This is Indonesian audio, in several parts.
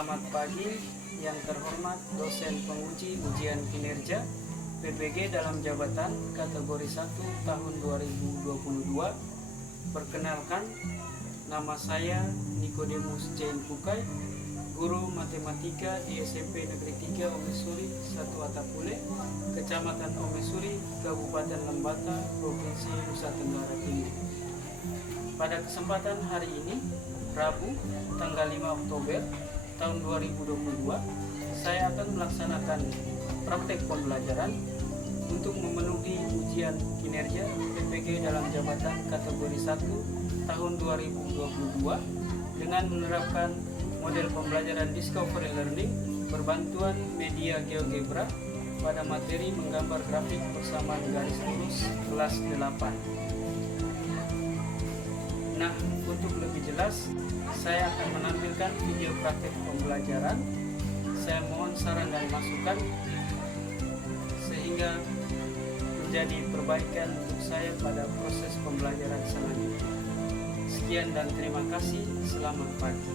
Selamat pagi yang terhormat dosen penguji ujian kinerja PPG dalam jabatan kategori 1 tahun 2022. Perkenalkan, nama saya Nikodemus Jain Pukai, guru matematika di SMP Negeri 3 Omesuri, 1 Atapule, Kecamatan Omesuri, Kabupaten Lembata, Provinsi Nusa Tenggara Timur. Pada kesempatan hari ini, Rabu, tanggal 5 Oktober tahun 2022, saya akan melaksanakan praktek pembelajaran untuk memenuhi ujian kinerja PPG dalam jabatan kategori 1 tahun 2022 dengan menerapkan model pembelajaran Discovery Learning berbantuan media GeoGebra pada materi menggambar grafik persamaan garis lurus kelas 8. Nah, untuk lebih jelas, saya akan menampilkan video praktek pembelajaran. Saya mohon saran dan masukan sehingga menjadi perbaikan untuk saya pada proses pembelajaran selanjutnya. Sekian dan terima kasih. Selamat pagi.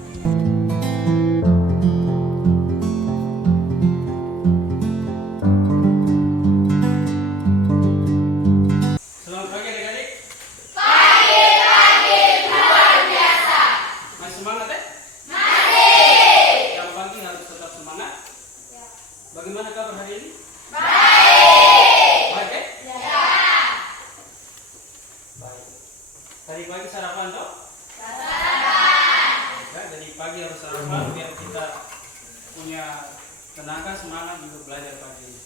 Bagaimana kabar hari ini? Baik. Baik ya? Ya. Baik. Tadi pagi sarapan toh? Sarapan. Ya, jadi pagi harus sarapan biar kita punya tenaga, semangat untuk belajar pagi ini.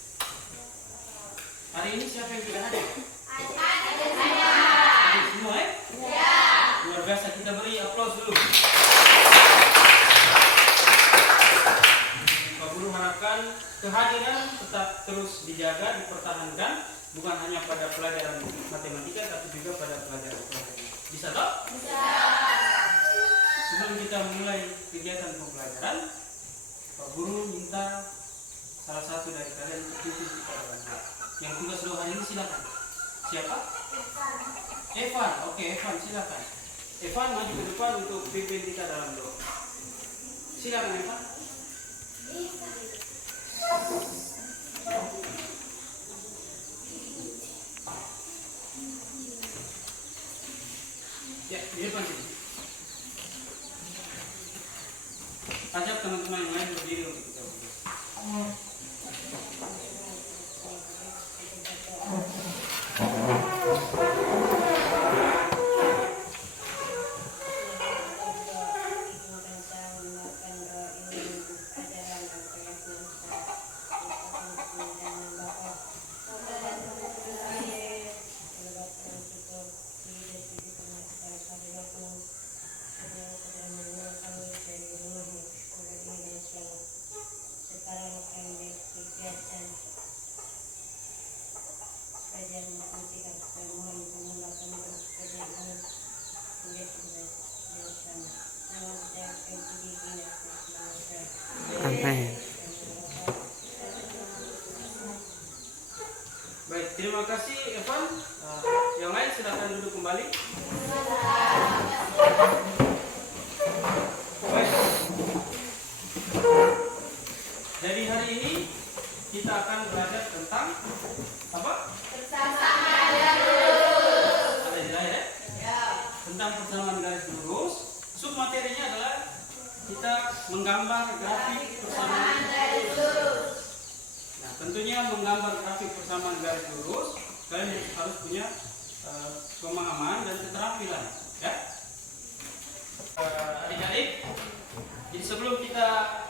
Hari ini siapa yang tidak hadir? Hadir semua ya? Ya. Luar biasa, kita beri aplaus dulu. Harapkan kehadiran tetap terus dijaga, dipertahankan, bukan hanya pada pelajaran matematika tapi juga pada pelajaran lain. Bisa toh? Bisa. Sebelum kita mulai kegiatan pembelajaran, Pak Guru minta salah satu dari kalian pimpin kita doa. Yang tugas doa ini silakan. Siapa? Evan. Oke, Evan silakan. Evan maju ke depan untuk pimpin kita dalam doa. Silakan Evan. Ya, di depan sini. Ajak teman-teman yang lain berdiri untuk kita berdua. Baik, terima kasih Evan. Yang lain silakan duduk kembali. Baik. Jadi hari ini kita akan belajar tentang apa? Persamaan garis lurus. Ada jelas ya? Ya. Tentang persamaan garis lurus. Submaterinya adalah kita menggambar grafik persamaan garis lurus. Nah, tentunya menggambar grafik persamaan garis lurus, kalian harus punya pemahaman dan keterampilan, ya. Adik-adik, jadi sebelum kita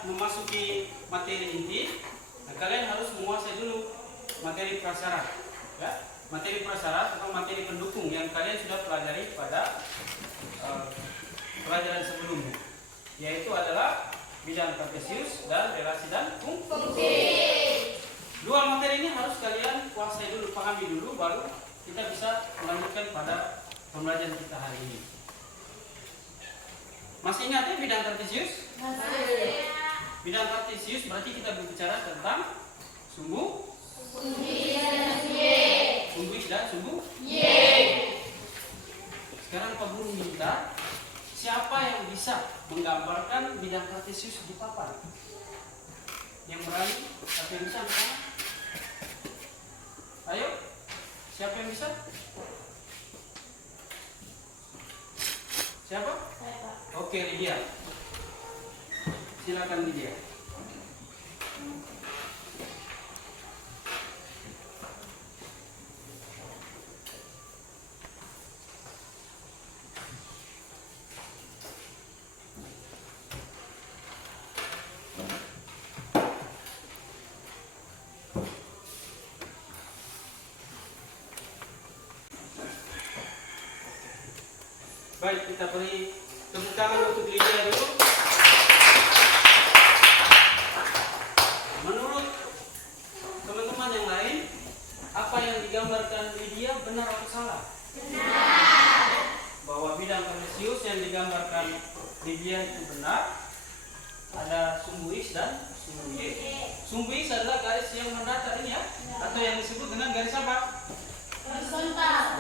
memasuki materi inti, nah, kalian harus menguasai dulu materi prasyarat, ya. Materi prasyarat atau materi pendukung yang kalian sudah pelajari pada pelajaran sebelumnya, yaitu adalah bidang kartesius dan relasi dan fungsi. Dua materi ini harus kalian kuasai dulu, pahami dulu, baru kita bisa melanjutkan pada pembelajaran kita hari ini. Masih ingat ya bidang kartesius? Masih. Bidang kartesius berarti kita berbicara tentang sumbu X dan Y. Sumbu X dan sumbu Y. Sekarang Pak Guru minta siapa yang bisa bisa menggambarkan bidang kartesius di papan? Yang berani? Siapa yang bisa? Ayo, siapa yang bisa? Siapa? Oke, Lydia. Silakan Lydia. Baik, kita beri tepuk tangan untuk Lydia dulu. Menurut teman-teman yang lain, apa yang digambarkan Lydia benar atau salah? Benar. Bahwa bidang kartesius yang digambarkan Lydia itu benar. Ada sumbu X dan sumbu Y. Sumbu X adalah garis yang mendatar ini ya, atau yang disebut dengan garis apa? Horizontal.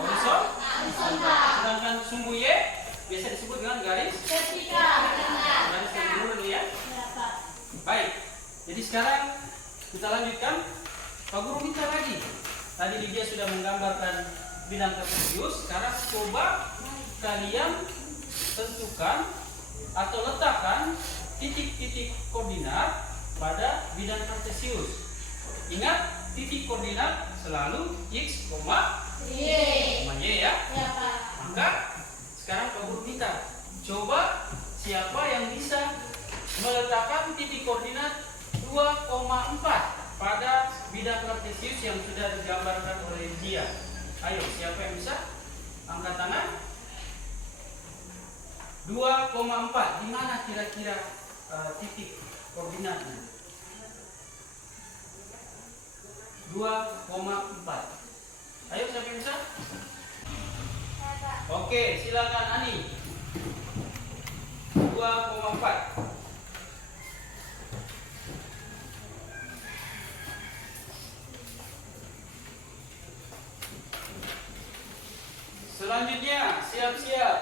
Sedangkan sumbu Y biasa disebut dengan garis vertikal. Garis yang menurun ya. Baik. Jadi sekarang kita lanjutkan. Pak Guru minta lagi. Tadi dia sudah menggambarkan bidang kartesius. Sekarang coba kalian tentukan atau letakkan titik-titik koordinat pada bidang kartesius. Ingat, titik koordinat selalu X, Y ya. Maka sekarang Pak Guru minta, coba siapa yang bisa meletakkan titik koordinat 2,4 pada bidang kartesius yang sudah digambarkan oleh dia. Ayo, siapa yang bisa? Angkat tangan. 2,4. Di mana kira-kira titik koordinatnya? 2,4. Ayo, siapa yang bisa? Oke, silakan Ani. 2,4. Selanjutnya, siap-siap.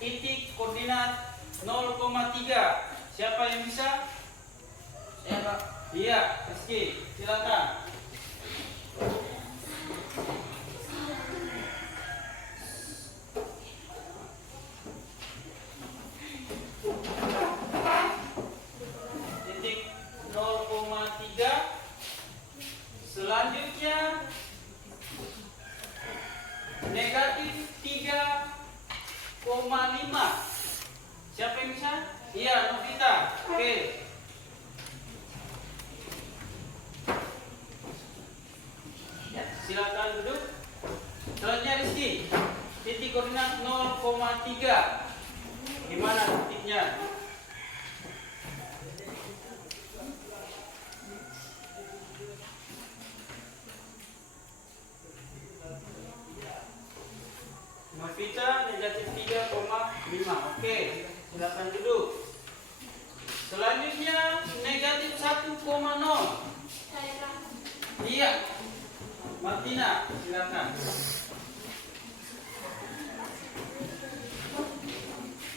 Titik koordinat 0,3. Siapa yang bisa? Siapa? Iya, Rizky. Silakan. Titik 0,3. Selanjutnya negatif 3,5. Siapa yang bisa? Iya, Novita. Oke. Silakan duduk. Selanjutnya Rizky. Titik koordinat 0,3. Gimana titiknya? Novita negatif 3,5. Oke, silakan duduk. Selanjutnya negatif 1,0. Iya, Martina, silakan.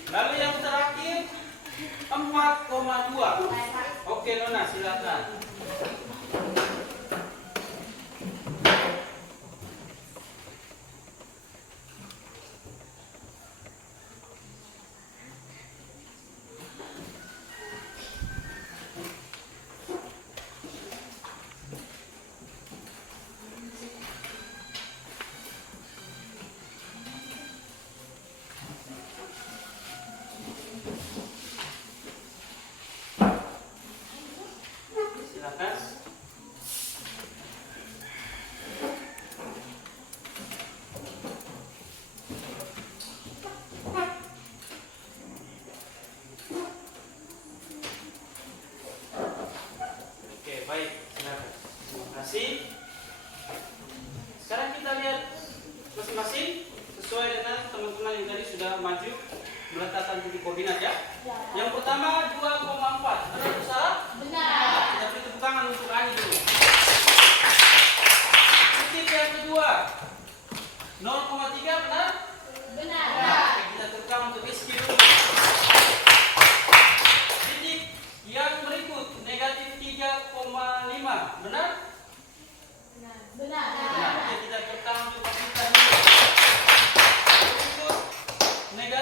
Lalu yang terakhir 4,2. Oke, Nona, silakan. Sekarang kita lihat masing-masing sesuai dengan teman-teman yang tadi sudah maju meletakkan titik koordinat ya. Yang pertama 2,4. Benar atau salah? Benar. Kita beri tepuk tangan untuk Ani dulu. Titik yang kedua 0,3 benar? Benar. Nah, kita tepuk tangan untuk Rizky dulu.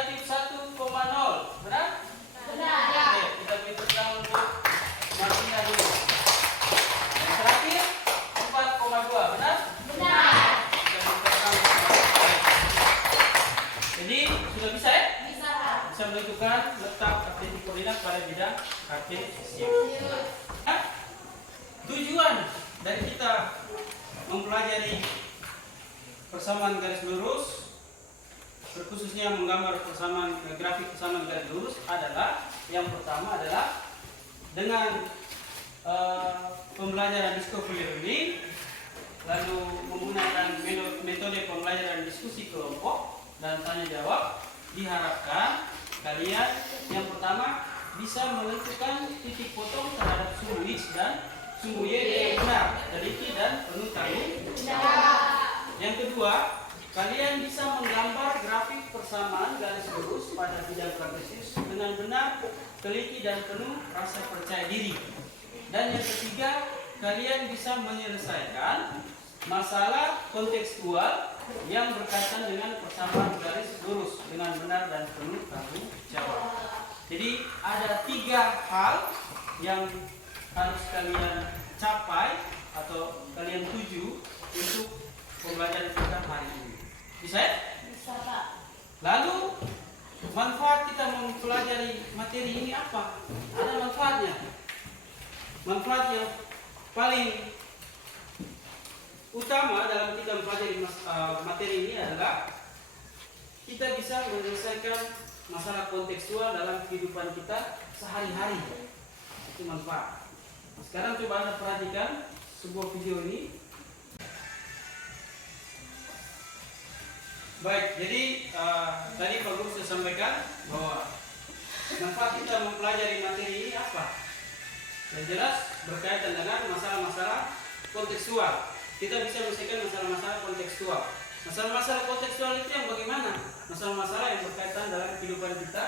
negatif 1,0. Benar? Benar. Oke, kita beri tepuk tangan untuk Martina dulu. Yang terakhir 4,2. Benar? Benar. Kita beri tepuk tangan untuk Martina. Jadi sudah bisa ya? Bisa. Bisa menentukan letak kartesian koordinat pada bidang kartesian. Nah, tujuan dari kita mempelajari persamaan garis lurus, terkhususnya menggambar persamaan grafik persamaan garis lurus adalah yang pertama adalah dengan pembelajaran discovery learning, lalu menggunakan metode pembelajaran diskusi kelompok dan tanya jawab, diharapkan kalian yang pertama bisa menentukan titik potong terhadap sumbu X dan sumbu Y yang benar, teliti dan penuh tanggung jawab. Yang kedua, kalian bisa menggambar grafik persamaan garis lurus pada bidang kartesius dengan benar, teliti dan penuh rasa percaya diri. Dan yang ketiga, kalian bisa menyelesaikan masalah kontekstual yang berkaitan dengan persamaan garis lurus dengan benar dan penuh tanggung jawab. Jadi ada 3 hal yang harus kalian capai atau kalian tuju untuk pembelajaran kita hari ini. Bisa ya? Bisa, Pak. Lalu manfaat kita mempelajari materi ini apa? Ada manfaatnya. Manfaat yang paling utama dalam kita mempelajari materi ini adalah kita bisa menyelesaikan masalah kontekstual dalam kehidupan kita sehari-hari. Itu manfaat. Sekarang coba Anda perhatikan sebuah video ini. Baik, jadi tadi Pak Guru sudah sampaikan bahwa manfaat kita mempelajari materi ini apa? Yang jelas berkaitan dengan masalah-masalah kontekstual. Kita bisa menyelesaikan masalah-masalah kontekstual. Masalah-masalah kontekstual itu yang bagaimana? Masalah-masalah yang berkaitan dalam kehidupan kita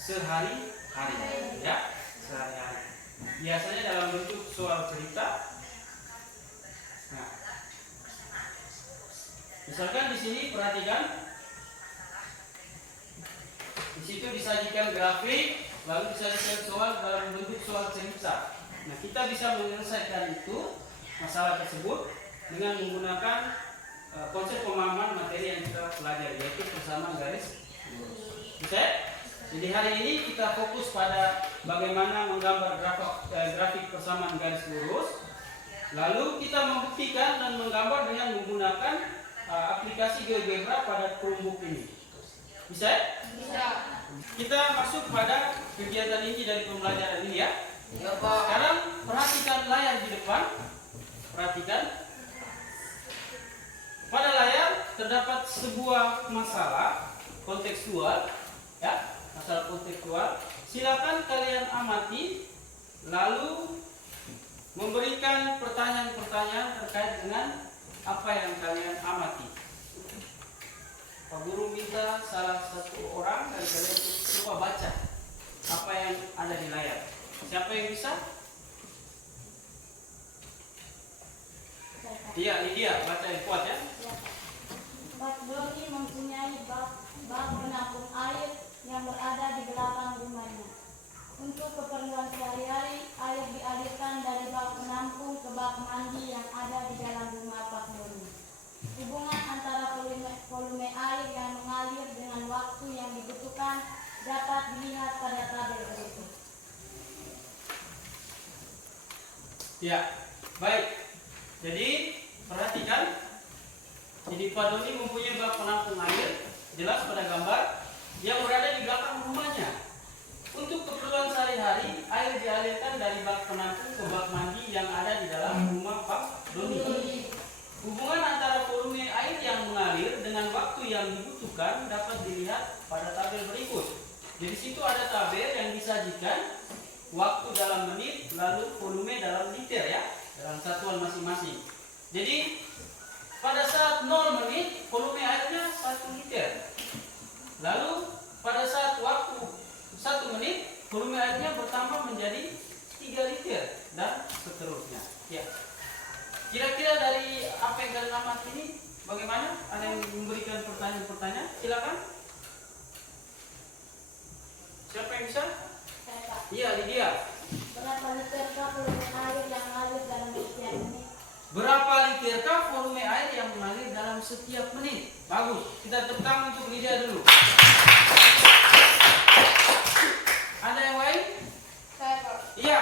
sehari-hari, ya, sehari-hari. Biasanya dalam bentuk soal cerita. Nah, misalkan di sini perhatikan, di situ disajikan grafik, lalu disajikan soal dalam bentuk soal cerita. Nah, kita bisa menyelesaikan itu masalah tersebut dengan menggunakan konsep pemahaman materi yang kita pelajari, yaitu persamaan garis lurus. Bisa? Jadi hari ini kita fokus pada bagaimana menggambar grafik persamaan garis lurus. Lalu kita membuktikan dan menggambar dengan menggunakan aplikasi GeoGebra pada Chromebook ini. Bisa? Bisa. Kita masuk pada kegiatan inti dari pembelajaran ini ya. Ya, Pak. Sekarang perhatikan layar di depan. Perhatikan. Pada layar terdapat sebuah masalah kontekstual, ya, masalah kontekstual. Silakan kalian amati, lalu memberikan pertanyaan-pertanyaan terkait dengan apa yang kalian amati. Pak Guru minta salah satu orang dari kalian coba baca apa yang ada di layar. Siapa yang bisa? Iya, Lydia, baca yang kuat ya. Pak Doni mempunyai bak penampung air yang berada di belakang rumahnya. Untuk keperluan sehari-hari, air dialirkan dari bak penampung ke bak mandi yang ada di dalam rumah Pak Doni. Hubungan antara volume air yang mengalir dengan waktu yang dibutuhkan dapat dilihat pada tabel berikut. Ya, baik. Jadi perhatikan, jadi Pak Doni mempunyai bak penampung air, jelas pada gambar, yang berada di belakang rumahnya. Untuk keperluan sehari-hari, air dialirkan dari bak penampung ke bak mandi yang ada di dalam rumah Pak Doni. Hubungan antara volume air yang mengalir dengan waktu yang dibutuhkan dapat dilihat pada tabel berikut. Jadi situ ada tabel yang disajikan, waktu dalam menit, lalu volume dalam liter ya, dalam satuan masing-masing. Jadi pada saat 0 menit volume airnya 1 liter. Lalu pada saat waktu 1 menit volume airnya bertambah menjadi 3 liter dan seterusnya. Ya. Kira-kira dari apa yang kalian amati ini bagaimana? Ada yang memberikan pertanyaan-pertanyaan? Silakan. Siapa yang bisa? Saya, Pak. Iya, Lydia. Berapa literkah volume air yang mengalir dalam setiap menit? Berapa literkah volume air yang mengalir dalam setiap menit? Bagus. Kita tepuk tangan untuk Lydia dulu. Ada yang lain? Saya, Pak. Iya.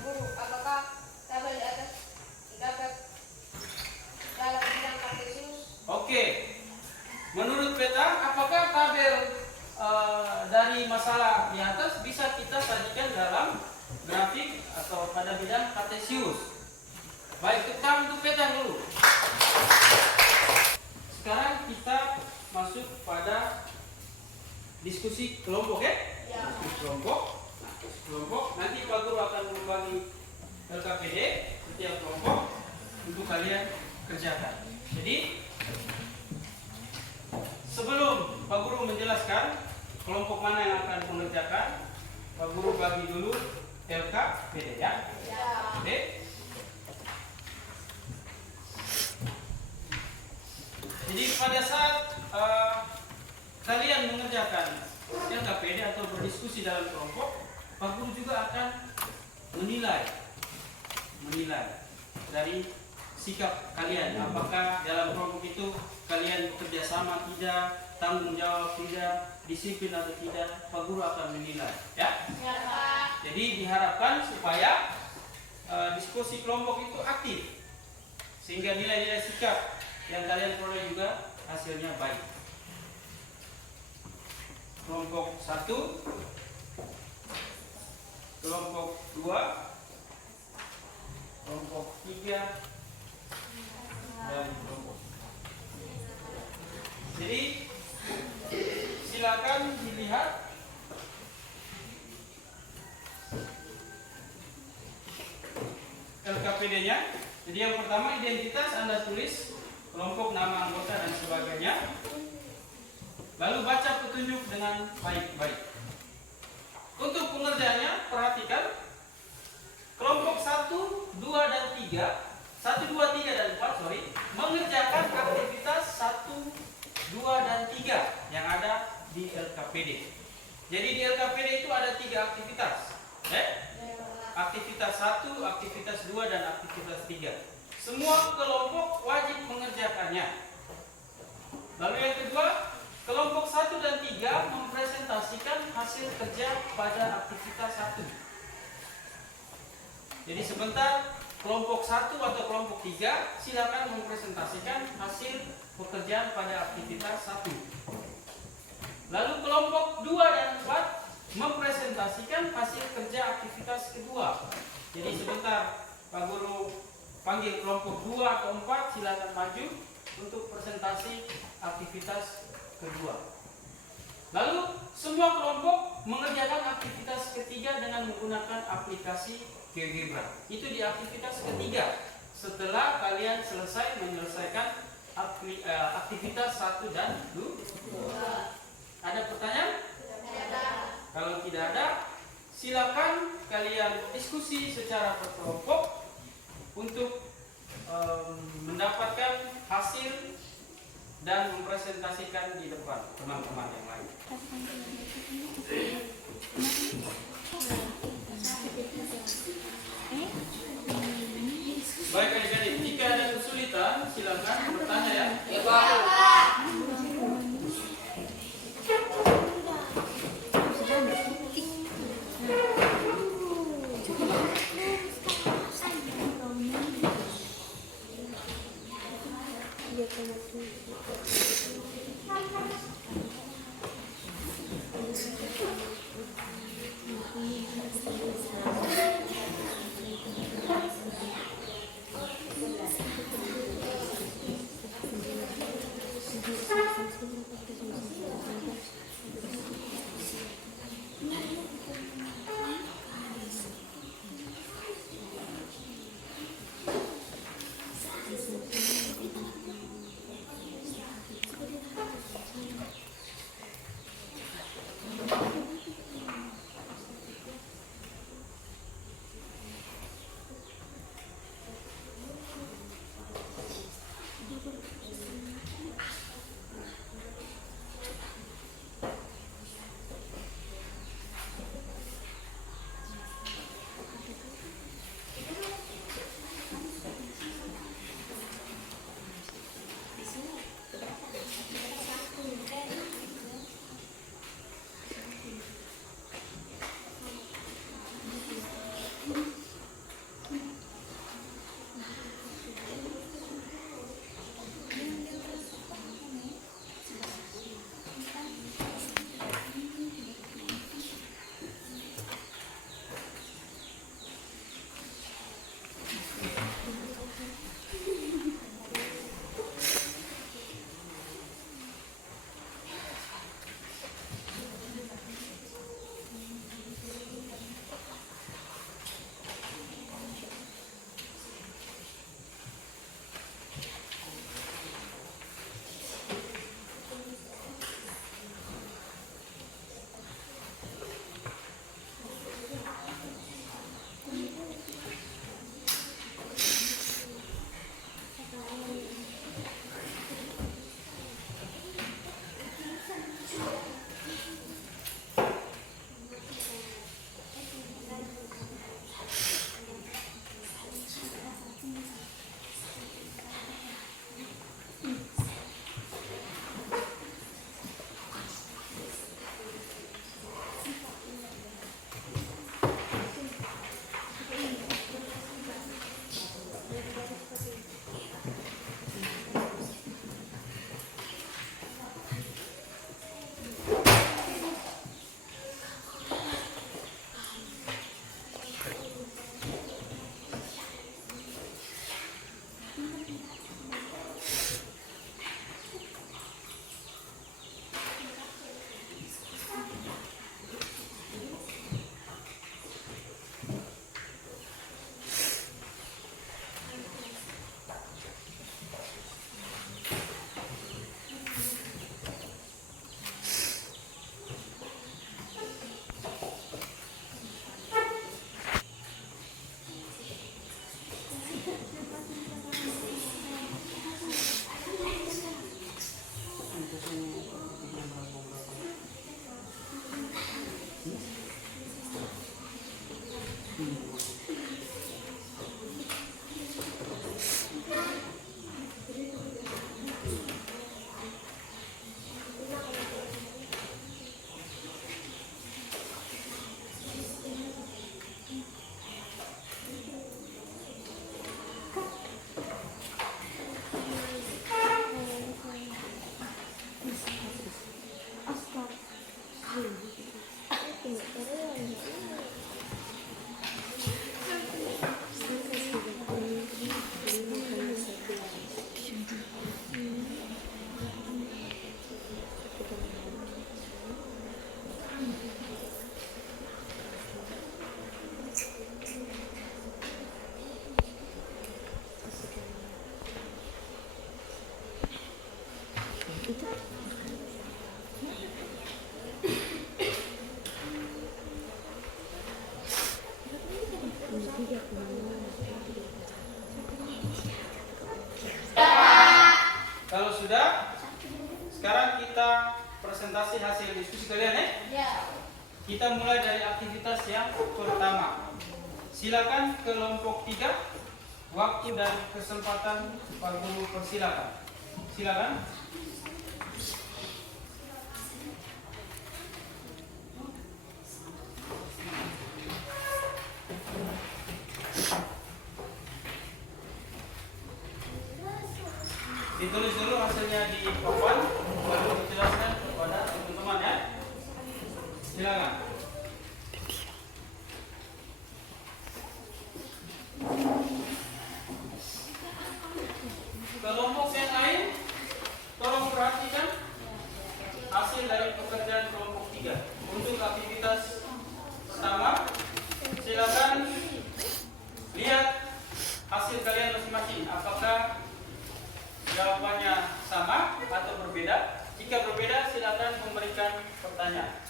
Guru, apakah tabel di atas dapat dalam bidang kartesius? Oke. Menurut peta, apakah tabel dari masalah di atas bisa kita sajikan dalam grafik atau pada bidang kartesius? Baik, kita untuk peta dulu. Sekarang kita masuk pada diskusi kelompok, ya? Ya. Diskusi kelompok. Nah, kelompok nanti Pak Guru akan membagi LKPD setiap kelompok untuk kalian kerjakan. Jadi sebelum Pak Guru menjelaskan kelompok mana yang akan mengerjakan, Pak Guru bagi dulu LKPD, ya. Ya. Oke. Jadi pada saat kalian mengerjakan LKPD atau berdiskusi dalam kelompok, Pak Guru juga akan menilai dari sikap kalian, apakah dalam kelompok itu kalian bekerja sama tidak, tanggung jawab tidak, disiplin atau tidak. Pak Guru akan menilai, ya. Ya, Pak. Jadi diharapkan supaya diskusi kelompok itu aktif, sehingga nilai-nilai sikap yang kalian peroleh juga hasilnya baik. Kelompok 1, kelompok 2, kelompok 3, dan kelompok. Jadi silakan dilihat LKPD-nya. Jadi yang pertama identitas, Anda tulis kelompok, nama anggota dan sebagainya. Lalu baca petunjuk dengan baik-baik. Untuk pengerjaannya perhatikan kelompok 1, 2 dan 3, 1, 2, 3 dan 4 mengerjakan aktivitas 1, 2 dan 3 yang ada di LKPD. Jadi di LKPD itu ada 3 aktivitas. Aktivitas 1, aktivitas 2 dan aktivitas 3. Semua kelompok wajib mengerjakannya. Lalu yang kedua, kelompok 1 dan 3 mempresentasikan hasil kerja pada aktivitas 1. Jadi sebentar kelompok 1 atau kelompok 3 silakan mempresentasikan hasil pekerjaan pada aktivitas 1. Lalu kelompok 2 dan 4 mempresentasikan hasil kerja aktivitas kedua. Jadi sebentar Pak Guru panggil kelompok 2 atau 4, silakan maju untuk presentasi aktivitas kedua. Lalu semua kelompok mengerjakan aktivitas ketiga dengan menggunakan aplikasi GeoGebra. Itu di aktivitas ketiga. Setelah kalian selesai menyelesaikan aktivitas 1 dan 2. Ada pertanyaan? Kalau tidak ada, silakan kalian diskusi secara berkelompok untuk mendapatkan hasil dan mempresentasikan di depan teman-teman yang lain. Baik adik-adik, jika ada kesulitan silakan bertanya, ya. Kalau sudah, sekarang kita presentasi hasil diskusi kalian ya. Ya. Kita mulai dari aktivitas yang pertama. Silakan kelompok 3. Waktu dan kesempatan Pak Guru persilakan. Silakan. Ditulis dulu hasilnya di papan, baru dijelaskan kepada teman-teman ya. Silakan. Kelompok yang lain, tolong perhatikan hasil dari pekerjaan kelompok 3. Untuk aktivitas pertama, silakan lihat hasil kalian masing-masing. Apakah jawabannya sama atau berbeda? Jika berbeda, silakan memberikan pertanyaan.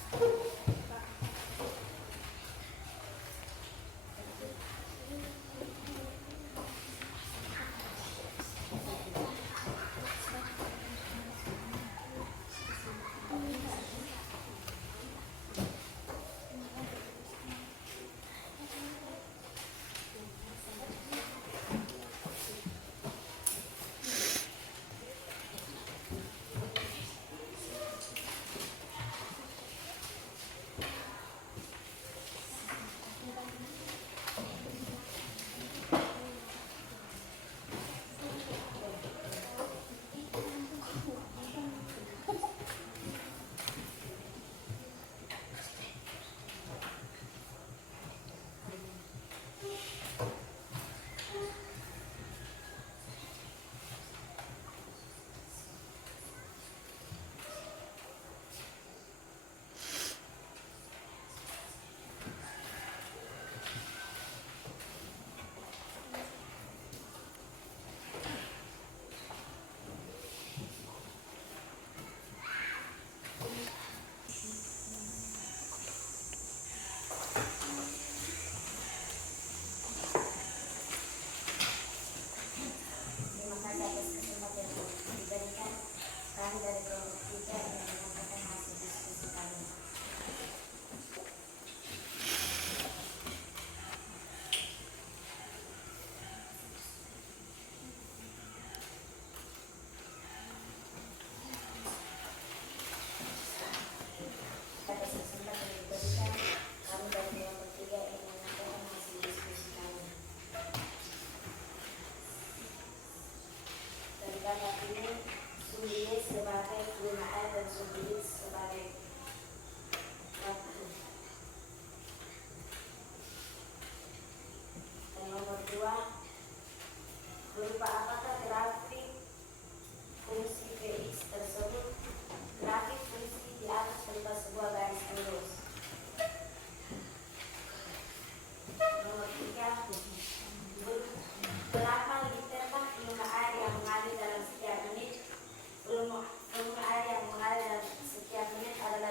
Berupa apakah grafik fungsi Px tersebut? Grafik fungsi di atas berupa sebuah garis lurus. Nomor 3, berapa liter volume air yang mengalir dalam setiap menit? Volume air yang mengalir dalam setiap menit adalah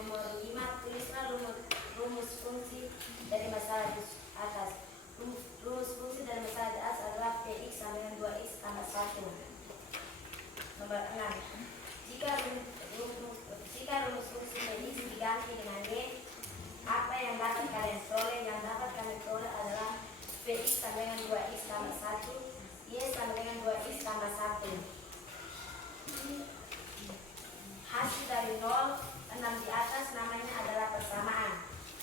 Nomor 5, tulislah rumus fungsi dari masalah di atas. Rumus fungsi dari masalah di atas adalah Px sama dengan 2x tambah 1. Nomor 6. Jika rumus fungsi Px diganti dengan y, apa yang dapat kalian peroleh? Yang dapat kalian peroleh adalah Px sama dengan 2x tambah 1, y sama dengan 2x tambah 1. Hasil dari 0, 6 di atas namanya adalah persamaan.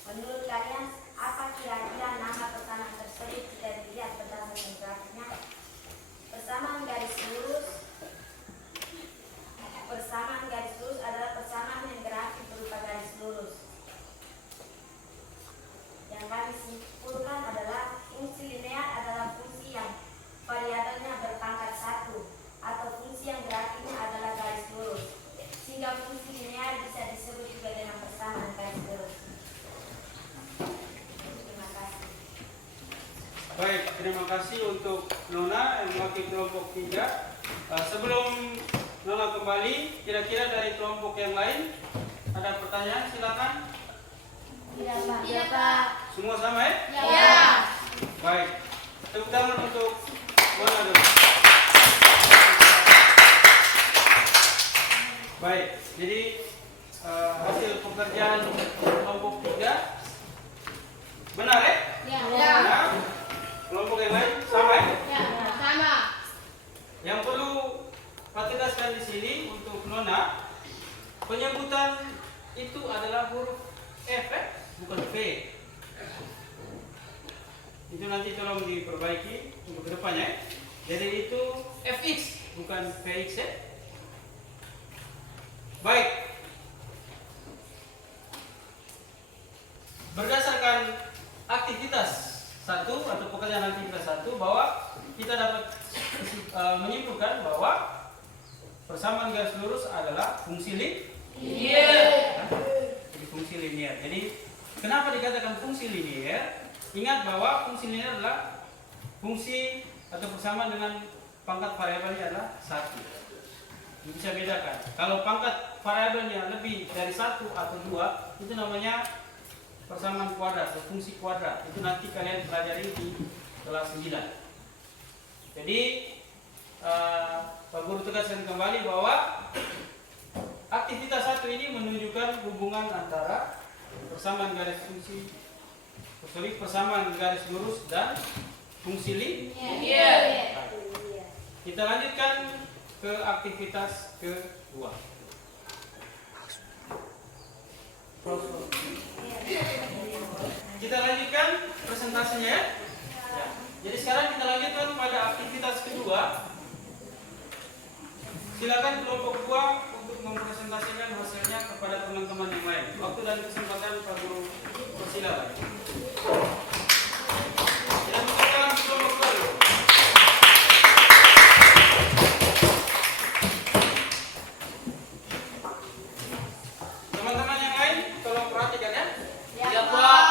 Menurut kalian, apa kira-kira nama persamaan tersebut jika dilihat berdasarkan grafiknya? Persamaan garis lurus adalah persamaan yang grafik berupa garis lurus. Yang kami simpulkan adalah fungsi linear adalah fungsi yang variabelnya berpangkat 1 atau fungsi yang grafiknya adalah garis lurus. Sehingga fungsi linear bisa disebut juga dengan persamaan garis lurus. Terima kasih. Baik, terima kasih untuk Nona yang mewakili kelompok 3. Sebelum Nona kembali, kira-kira dari kelompok yang lain ada pertanyaan, silakan. Iya, Pak. Semua sama ya? Ya. Baik, tepuk tangan untuk Nona dulu. Baik, jadi hasil pekerjaan kelompok 3 benar ya? Ya. Benar. Kelompok yang lain sama ya? Ya, sama. Yang perlu Pak tegaskan di sini untuk Nona, penyebutan itu adalah huruf F, bukan V. Itu nanti tolong diperbaiki untuk kedepannya. Jadi itu Fx, bukan Vx ya. Baik. Berdasarkan aktivitas 1 atau pekerjaan aktivitas 1, bahwa kita dapat menyimpulkan bahwa persamaan garis lurus adalah fungsi linear. Jadi fungsi linear. Jadi kenapa dikatakan fungsi linear? Ingat bahwa fungsi linear adalah fungsi atau persamaan dengan pangkat variabelnya adalah 1. Bisa bedakan. Kalau pangkat variabelnya lebih dari 1 atau 2, itu namanya persamaan kuadrat atau fungsi kuadrat. Itu nanti kalian pelajari di kelas 9. Jadi Pak Guru tegaskan kembali bahwa aktivitas 1 ini menunjukkan hubungan antara persamaan garis lurus dan fungsi linear. Kita lanjutkan ke aktivitas kedua. Kita lanjutkan presentasinya ya. Jadi sekarang kita lanjutkan pada aktivitas kedua. Silakan kelompok 2 untuk mempresentasikan hasilnya kepada teman-teman yang lain. Waktu dan kesempatan Pak Guru persilakan. Yang berjalan kelompok 2 dulu. Teman-teman yang lain tolong perhatikan ya. Ya, Pak.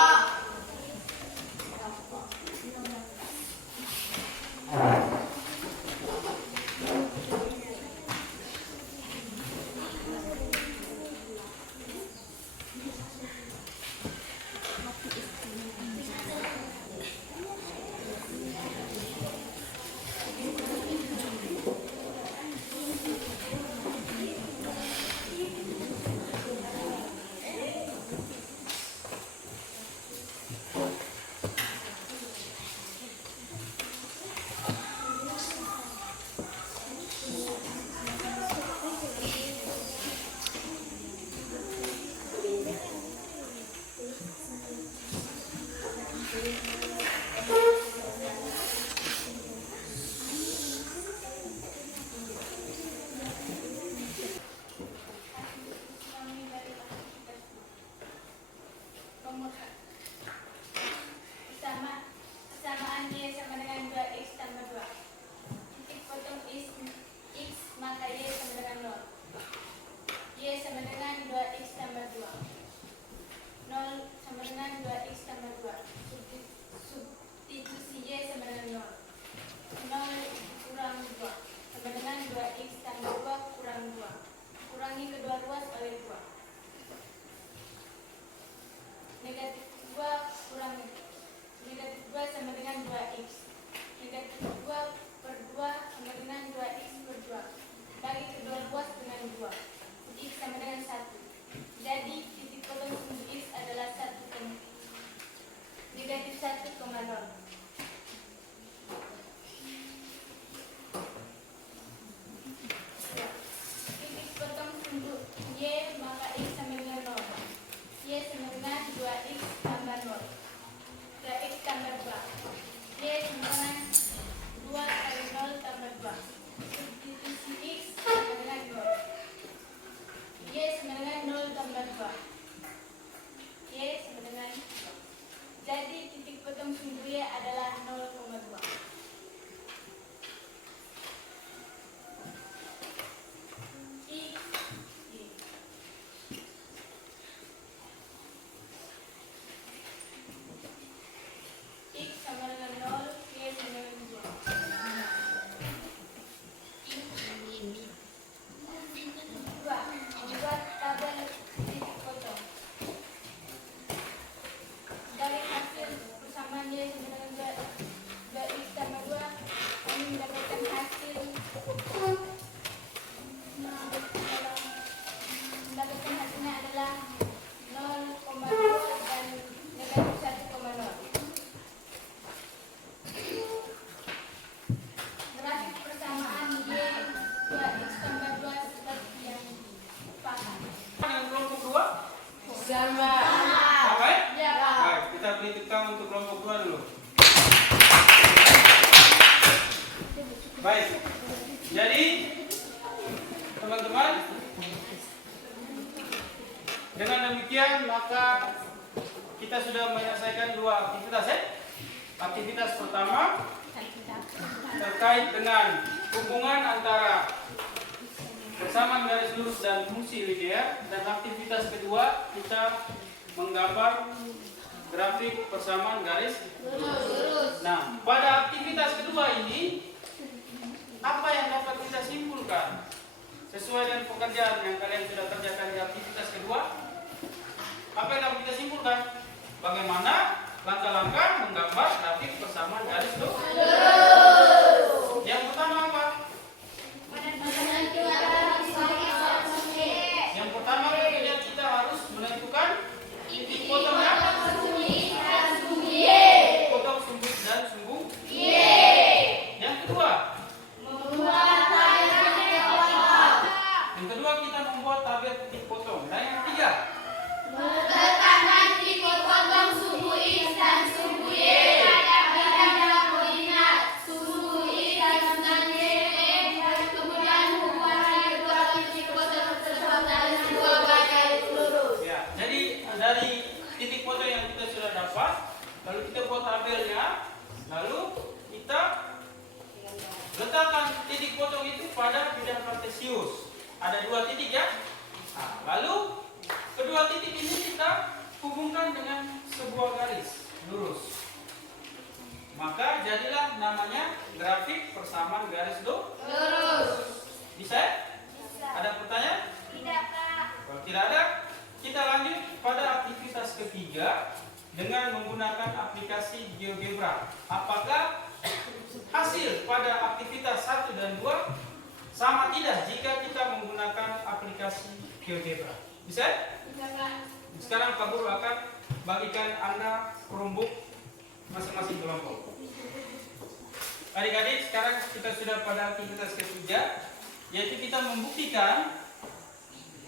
Persamaan Y sama dengan 2x tambah 2. Titik potong X, maka Y sama dengan 0. Y sama dengan 2x tambah 2. 0 sama dengan 2x tambah 2. Substitusi Y sama dengan 0. 0 kurang 2 sama dengan 2x tambah 2 kurang 2. Kurangi kedua ruas oleh 2. Y, maka X sama dengan 0. Y sama dengan 2X tambah 0. 3X tambah 2. Y sama dengan 2 kali 0 tambah 2. Substitusi X sama dengan 0. Y sama dengan 0 tambah 2. Y sama dengan 0. Jadi titik potong sumbu Y adalah 0,2. X sama dengan 0, Y sama dengan 2. Dua, membuat tabel titik potong. Dari hasil persamaan Y sama dengan 2X tambah 2, kami mendapatkan hasil hasilnya adalah 0,2 dan negatif 1,0. Grafik persamaan Y 2X tambah 2 seperti yang paham. Dengan kelompok 2? Sama. Apa ya? Ya, Pak. Baik, kita beri tukang untuk kelompok 2 dulu. Baik. Jadi teman-teman, dengan demikian maka kita sudah menyelesaikan 2 aktivitas ya. Aktivitas pertama terkait dengan hubungan antara persamaan garis lurus dan fungsi linear, dan aktivitas kedua kita menggambar grafik persamaan garis lurus. Nah, pada aktivitas kedua ini apa yang dapat kita simpulkan sesuai dengan pekerjaan yang kalian sudah kerjakan di aktivitas kedua? Apa yang dapat kita simpulkan? Bagaimana langkah-langkah menggambar grafik persamaan garis lurus? Yang pertama apa? Yang pertama kemudian kita harus menentukan titik potongnya. Potong sumbu dan sumbu. Yang kedua. Yang kedua kita membuat tabel titik potong. Dan yang ketiga. Ya, jadi dari titik potong yang kita sudah dapat, lalu kita buat tabelnya, lalu kita letakkan titik potong itu pada bidang kartesius. Ada 2 titik ya. Nah, lalu kedua titik ini kita hubungkan dengan sebuah garis lurus. Maka jadilah namanya grafik persamaan garis lurus. Bisa? Ada pertanyaan? Tidak, Pak. Kalau tidak ada, kita lanjut pada aktivitas ketiga dengan menggunakan aplikasi GeoGebra. Apakah hasil pada aktivitas 1 dan 2 sama tidak jika kita menggunakan aplikasi GeoGebra? Bisa? Bisa, Pak. Sekarang Pak Guru akan bagikan Anda perumbuk masing-masing kelompok. Adik-adik, sekarang kita sudah pada aktivitas ketiga, yaitu kita membuktikan,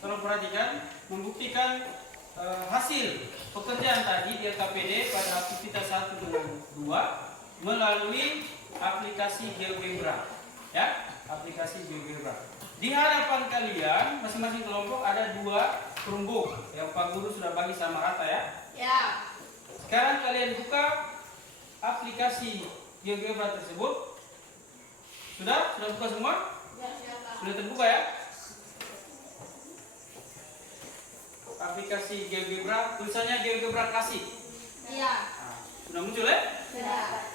tolong perhatikan, membuktikan hasil pekerjaan tadi di LKPD pada aktivitas 1 dan 2 melalui aplikasi GeoGebra. Ya, aplikasi GeoGebra. Di hadapan kalian masing-masing kelompok ada 2 perumbuk yang Pak Guru sudah bagi sama rata ya. Ya. Sekarang kalian buka aplikasi GeoGebra tersebut. Sudah buka semua? Ya, Pak. Sudah terbuka ya? Aplikasi GeoGebra, tulisannya GeoGebra Klasik. Iya. Nah, sudah muncul ya? Sudah.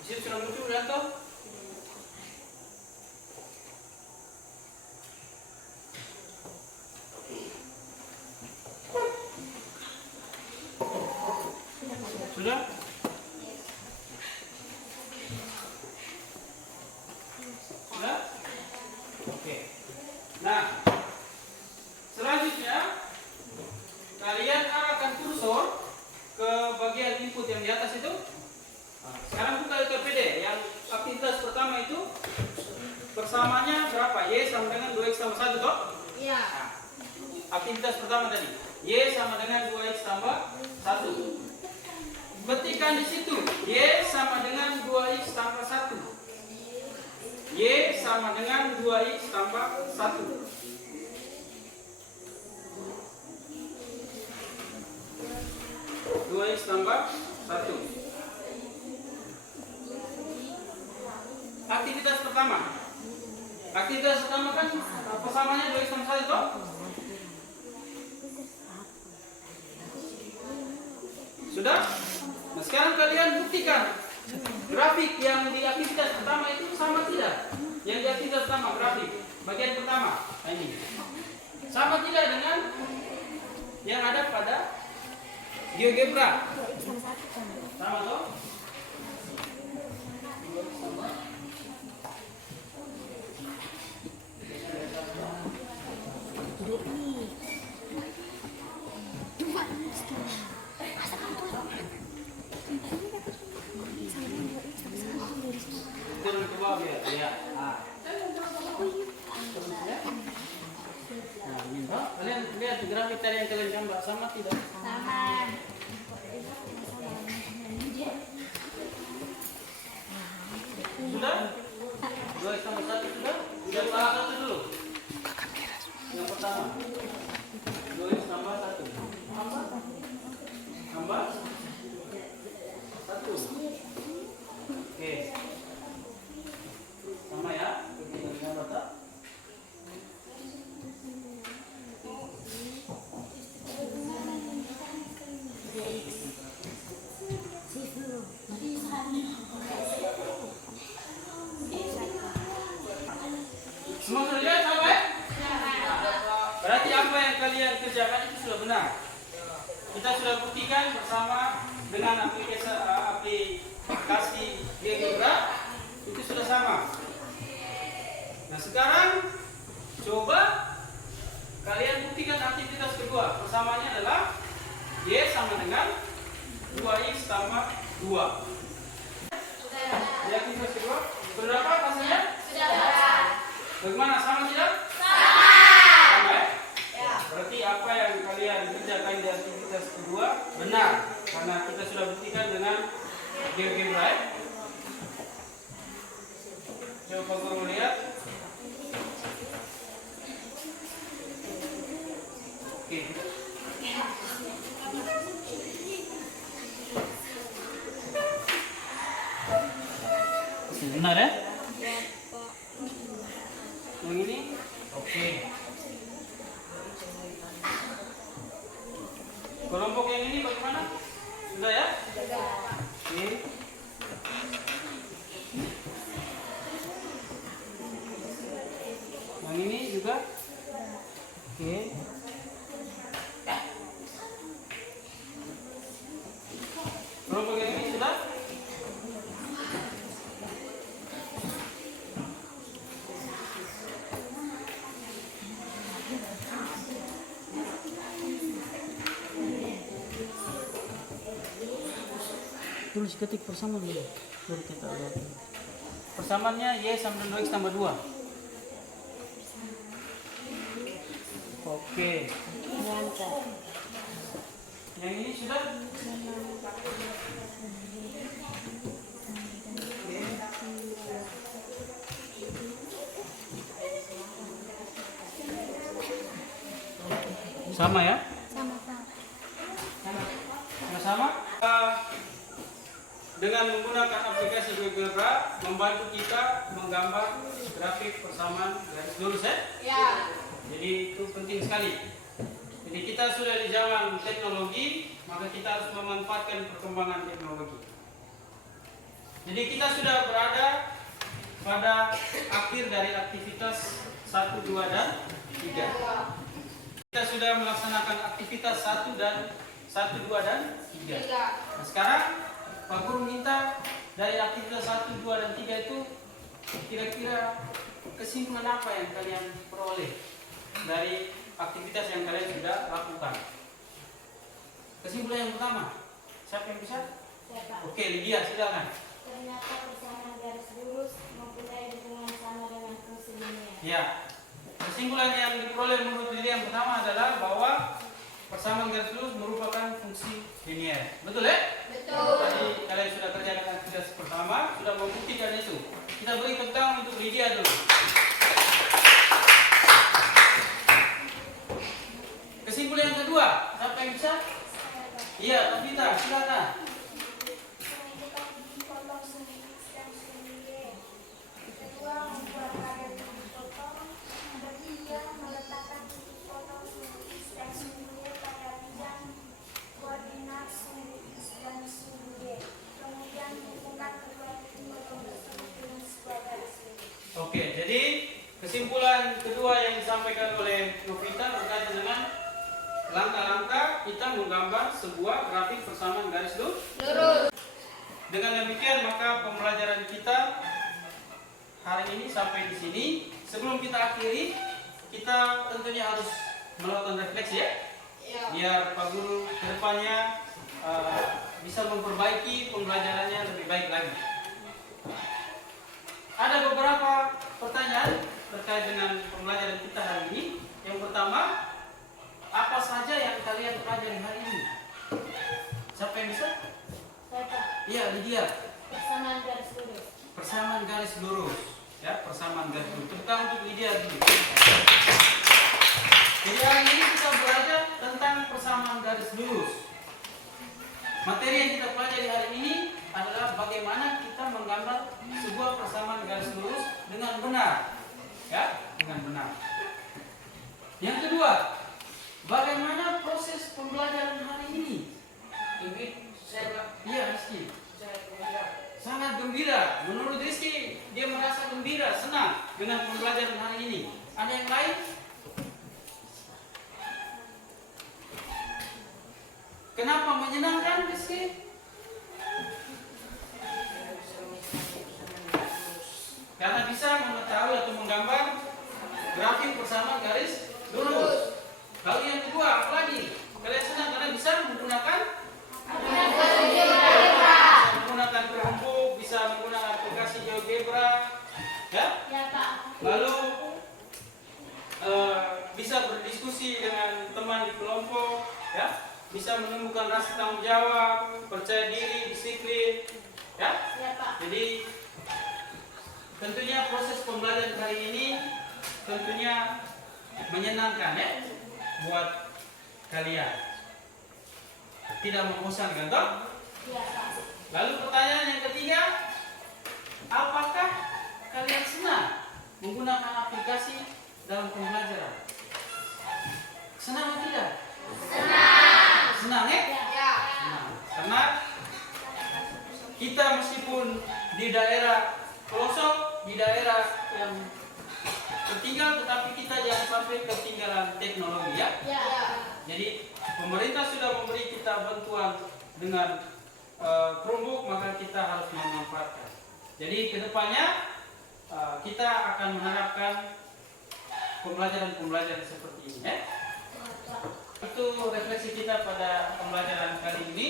Di sini sudah muncul ya toh? Sudah? Sudah? Oke. Nah, selanjutnya kalian arahkan kursor ke bagian input yang di atas itu. Nah, sekarang buka LKPD. Yang aktivitas pertama itu persamaannya berapa apa? Y sama dengan 2x tambah 1 toh? Iya. Nah, aktivitas pertama tadi, Y sama dengan 2x tambah 1. Ketikkan di situ, Y sama dengan 2x tambah 1. Y sama dengan 2x tambah 1. X tambah 1. Aktivitas pertama. Aktivitas pertama kan persamanya 2x tambah 1 toh? Sudah? Nah sekarang kalian buktikan grafik yang di aktivitas pertama itu sama tidak? Yang di aktivitas pertama grafik bagian pertama ini sama tidak dengan yang ada pada GeoGebra? Sama toh? Turun ke bawah biar lihat. Nah, ini toh. Kalian lihat grafik tadi yang kalian gambar sama tidak? Sama. Sudah? 2x tambah 1 sudah? Sudah salah satu dulu. Yang pertama 2x tambah 1 tambah 1. Oke. Sama ya? Ini gambar tak? Semua sudah lihat apa ya? Berarti apa yang kalian kerjakan itu sudah benar. Kita sudah buktikan bersama dengan aplikasi GeoGebra itu sudah sama. Nah sekarang coba kalian buktikan aktivitas kedua. Persamanya adalah Y sama dengan 2x tambah 2. Di aktivitas kedua sudah dapat hasilnya? Bagaimana, sama tidak? Sama ya? Berarti apa yang kalian kerjakan di aktivitas kedua benar, karena kita sudah buktikan dengan GeoGebra. Coba guru lihat. Oke. Benar ya? Yang ini? Oke. Kelompok yang ini bagaimana? Sudah ya? Oke. Yang ini juga? Oke. Kelompok yang ini sudah? Tulis ketik persamaan dulu, baru kita lihat. Persamaannya Y sama dengan 2x tambah 2. Oke. Yang ini sudah? Sama ya? Sama-sama. Dengan menggunakan aplikasi GeoGebra membantu kita menggambar grafik persamaan garis lurus ya? Ya. Jadi itu penting sekali. Jadi kita sudah di zaman teknologi, maka kita harus memanfaatkan perkembangan teknologi. Jadi kita sudah berada pada akhir dari aktivitas 1, 2, dan 3. Kita sudah melaksanakan aktivitas 1, 2, dan 3. Nah, sekarang Pak Guru minta dari aktivitas 1, 2, dan 3 itu kira-kira kesimpulan apa yang kalian peroleh dari aktivitas yang kalian sudah lakukan. Kesimpulan yang pertama, siapa yang bisa? Oke, Lydia, silakan. Ternyata persamaan garis lurus mempunyai hubungan sama dengan fungsi linear. Ya, kesimpulan yang diperoleh menurut diri yang pertama adalah bahwa persamaan garis lurus merupakan fungsi linear. Betul ya? Betul. Tadi kalian sudah kerjakan aktivitas pertama, sudah membuktikan itu. Kita beri tepuk tangan untuk Lydia dulu. Kesimpulan yang kedua, siapa yang bisa? Iya, Tavita, silakan. Oke, jadi kesimpulan kedua yang disampaikan oleh Novita berkaitan dengan langkah-langkah kita menggambar sebuah grafik persamaan garis lurus. Dengan demikian maka pembelajaran kita hari ini sampai di sini. Sebelum kita akhiri, kita tentunya harus melakukan refleksi ya, biar Pak Guru kedepannya bisa memperbaiki pembelajarannya lebih baik lagi. Ada beberapa pertanyaan terkait dengan pembelajaran kita hari ini. Yang pertama, apa saja yang kalian pelajari hari ini? Siapa yang bisa? Saya Pak. Iya, Lydia. Persamaan garis lurus. Persamaan garis lurus. Ya, persamaan garis lurus. Tepuk tangan untuk Lydia dulu. Jadi hari ini kita belajar tentang persamaan garis lurus. Materi yang kita pelajari hari ini adalah bagaimana kita menggambar sebuah persamaan garis lurus dengan benar. Ya, dengan benar. Yang kedua, bagaimana proses pembelajaran hari ini? Iya, Rizky. Sangat gembira. Menurut Rizky, dia merasa gembira, senang dengan pembelajaran hari ini. Ada yang lain? Kenapa menyenangkan, Rizky? Karena bisa mengetahui atau menggambar grafik persamaan garis lurus. Lalu yang kedua, apa lagi? Kalian senang karena bisa menggunakan kelompok, bisa menggunakan aplikasi GeoGebra, ya? Ya Pak. Lalu bisa berdiskusi dengan teman di kelompok, ya? Bisa menemukan rasa tanggung jawab, percaya diri, disiplin, ya? Ya Pak. Jadi tentunya proses pembelajaran hari ini tentunya menyenangkan ya buat kalian. Tidak membosankan toh? Ya Pak. Lalu pertanyaan yang ketiga, apakah kalian senang menggunakan aplikasi dalam pembelajaran? Senang atau tidak? Senang ya? Senang. Karena kita meskipun di daerah pelosok, di daerah yang tertinggal, tetapi kita jangan sampai ketinggalan teknologi ya. Ya. Jadi pemerintah sudah memberi kita bantuan dengan Chromebook, maka kita harus memanfaatkan. Jadi kedepannya kita akan menerapkan pembelajaran seperti ini ya. Itu refleksi kita pada pembelajaran kali ini.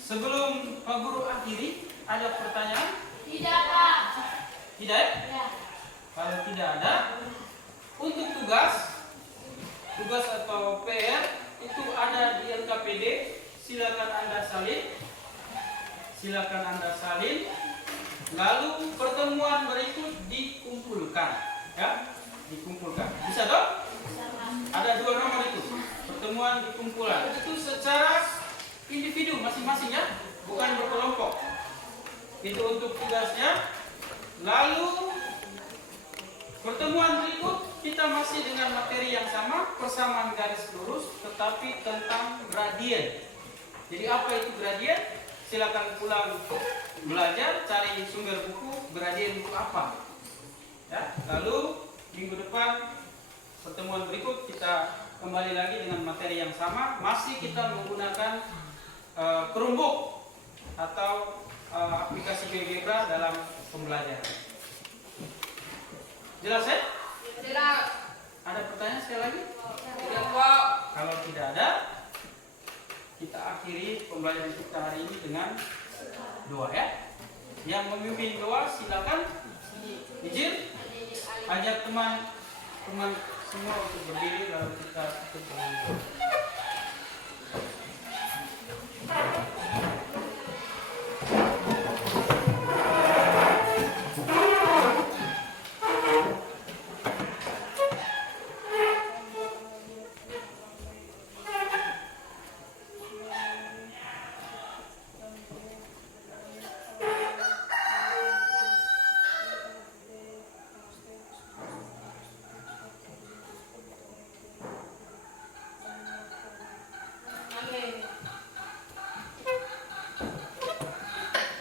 Sebelum Pak Guru akhiri, ada pertanyaan? Tidak Pak. Tidak ya? Ya. Kalau tidak ada, untuk tugas atau PR itu ada di LKPD. Silakan Anda salin. Lalu pertemuan berikut dikumpulkan, ya, dikumpulkan. Bisa dong? Ada 2 nomor itu. Pertemuan dikumpulan itu secara individu masing-masing ya, bukan berkelompok. Itu untuk tugasnya. Lalu pertemuan berikut kita masih dengan materi yang sama, persamaan garis lurus, tetapi tentang gradien. Jadi apa itu gradien? Silakan pulang belajar, cari sumber buku, gradien itu apa. Ya. Lalu minggu depan pertemuan berikut kita kembali lagi dengan materi yang sama, masih kita menggunakan Chromebook atau aplikasi GeoGebra dalam pembelajaran. Jelas ya? Jelas. Ada pertanyaan sekali lagi? Tidak Pak. Kalau tidak ada, kita akhiri pembelajaran kita hari ini dengan doa ya. Yang memimpin doa silakan izin. Ajak teman semua untuk berdiri lalu kita tutup dengan doa.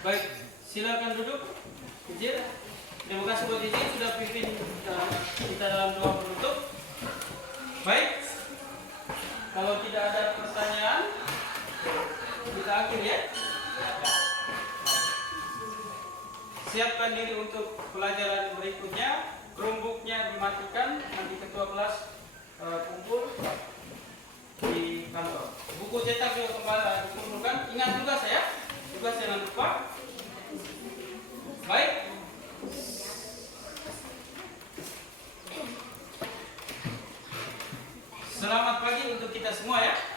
Baik, silakan duduk. Izin. Terima kasih buat izin sudah pimpin kita dalam doa penutup. Baik, kalau tidak ada pertanyaan, kita akhiri ya. Siapkan diri untuk pelajaran berikutnya. Chromebooknya dimatikan, nanti ketua kelas kumpul di kantor. Buku cetak juga kembali dikumpulkan. Ingat tugas ya. Tugas jangan lupa. Baik. Selamat pagi untuk kita semua ya.